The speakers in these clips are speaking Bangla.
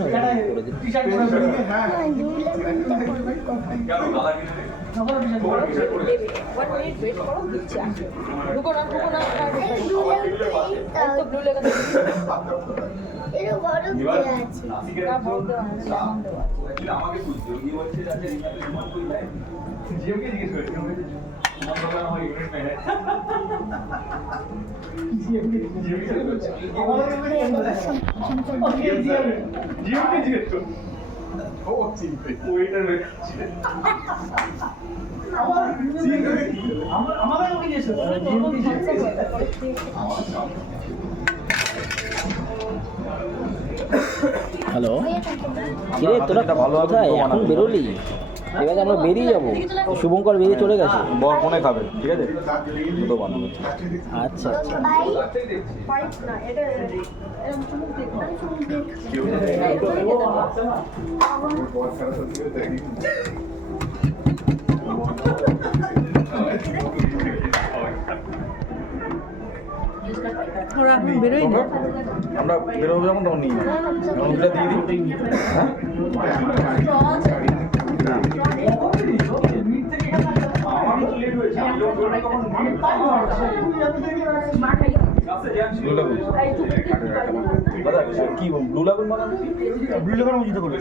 না করে দিন। হ্যালো, কিরে তোরা কোথায় এখন বেরোলি? এবার আমরা বেরিয়ে যাবো, শুভঙ্কর বেরিয়ে চলে গেছে। বর কোনে খাবে, ঠিক আছে? দুটো বানাবো। আচ্ছা আচ্ছা। ওরা এখন বেরোই না, আমরা বেরোবো যখন তখন নিই ওটা দিয়ে দিই। দাদা কি ব্লু লাগুন বানাবো? ব্লু লাগুন উচিত করবে।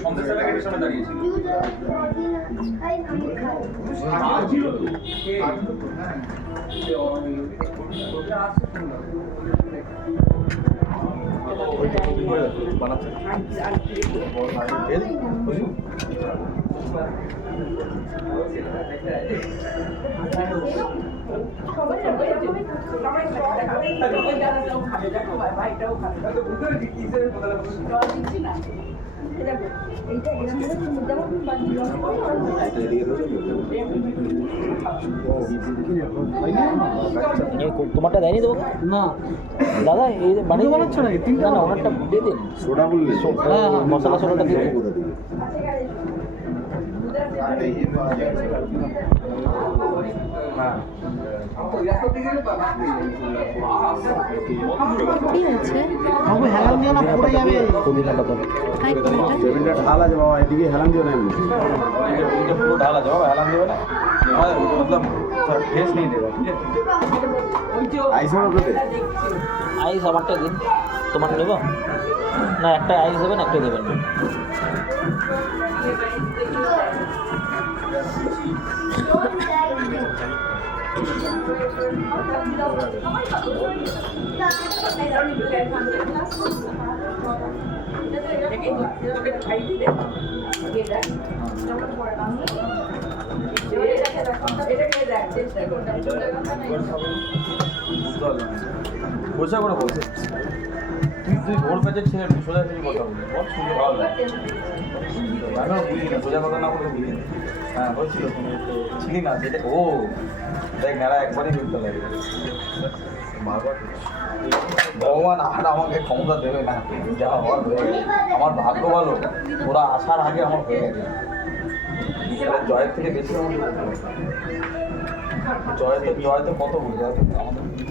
তোমারটা দেয়নি দেবো না দাদা, এই বানিয়ে বানাচ্ছ নাকি? না না, ওনারটা দিয়ে দিন। সোডা বললে মশলা সোডাটা দিয়ে দিন। কোথা থেকে? কি হয়েছে বাবু? হেলান দিও না, পড়ে যাবে। পুদিনাটা তো হাই কোনটা? টেবিলটা ঢাল আছে বাবা, এদিকে হেলান দিও না এমনি। এটা পুরো ঢাল আছে বাবা, হেলান দেবে না। मतलब टेस्ट नहीं देगा, ठीक है? আইস হবে ওটাতে? আইস আমারটা দিন। তোমার নেব না? একটা আইস দেবেন, একটা দেবেন। পয়সা করে বলছে তুই ভোর প্যাচের ছেলে সোজা কিছু কথা বলবি, বল শুনতে ভালো লাগে। আমিও বুঝি না, সোজা কথা না বলে বুঝি না। হ্যাঁ বলছিল তুমি ছিলি না সেটা। ও দেখ মেলা একবারই ঢুকতে লাগে। ভগবান আর আমাকে ক্ষমতা দেবে না, যা হওয়ার হয়ে গেছে। আমার ভাগ্য ভালো, ওরা আসার আগে আমার হয়ে গেছে। জয়ের থেকে বেশি আমার জয় তো কত বুঝে আমাদের